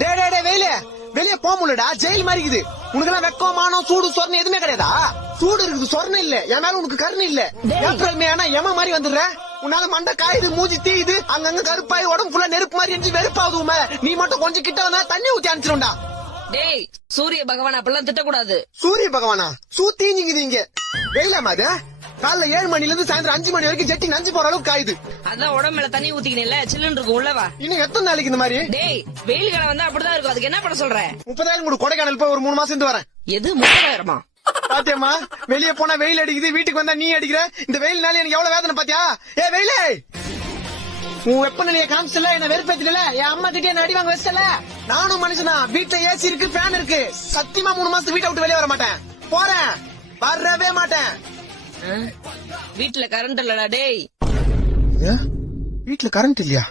டே டே டே வெயில வெளியே போக முடியலடா, ஜெயில் மாதிரி இருக்குது. உனக்கு எல்லாம் வெக்கம் மானம் சூடு சொர்ணம் எதுவுமே கிடையாதா? சூடு இருக்குது, சொர்ணம் இல்ல. என் மேல உனக்கு கருணை இல்ல. ஏப்ரல் மே ஆனா எம மாதிரி வந்துடுற. உன்னால மண்டை காயுது, மூஞ்சி தீயுது, அங்கங்க கருப்பாய் உடம்பு ஃபுல்லா நெருப்பு மாதிரி எரிஞ்சு வெறுப்பாவது உமே. நீ மட்டும் கொஞ்சம் கிட்ட வந்தா தண்ணி ஊத்தி அனுப்பிச்சிடும்டா. டேய் சூரிய பகவான் அப்பெல்லாம் திட்டக்கூடாது. சூரிய பகவானா? சூத்தீஞ்சிங்குது இங்க. வெயிலாமா அது? காலைல 7 மணில இருந்து சாயந்தரம் 5 மணி வரைக்கும் ஜெட்டி நஞ்சு போற அளவுக்கு காயுது. அதான் உடம்புல தண்ணி ஊத்திக்கல சில்லுன்னு இருக்கும் உள்ளவா. இன்னும் எத்தனை நாளைக்கு இந்த மாதிரி? டேய் வெயில் காலம் வந்தா அப்படிதான் இருக்கும். அதுக்கு என்ன பண்ண சொல்ற? 30,000 கூட கொடைக்கானல் போய் ஒரு 3 மாசம் இருந்து வரேன். எது 30,000? பாத்தியம்மா, வெளியே போனா வெயில் அடிக்குது, வீட்டுக்கு வந்தா நீ அடிக்கிற. இந்த வெயில்னால எனக்கு எவ்வளவு வேதனை பாத்தியா? ஏ வெயிலே, உன் வெப்பநிலையை காமிச்சல, என்ன வெறுப்பேத்தில, என் அம்மா கிட்டே என்ன அடி வாங்க வச்சல. நானும் மனுஷனா, வீட்டுல ஏசி இருக்கு, ஃபேன் இருக்கு. சத்தியமா 3 மாசத்துக்கு வீட்டை விட்டு வெளியே வர மாட்டேன். போறேன், வரவே மாட்டேன். வீட்டுல கரண்ட் இல்லடா. டேய் வீட்டுல கரண்ட் இல்லையா?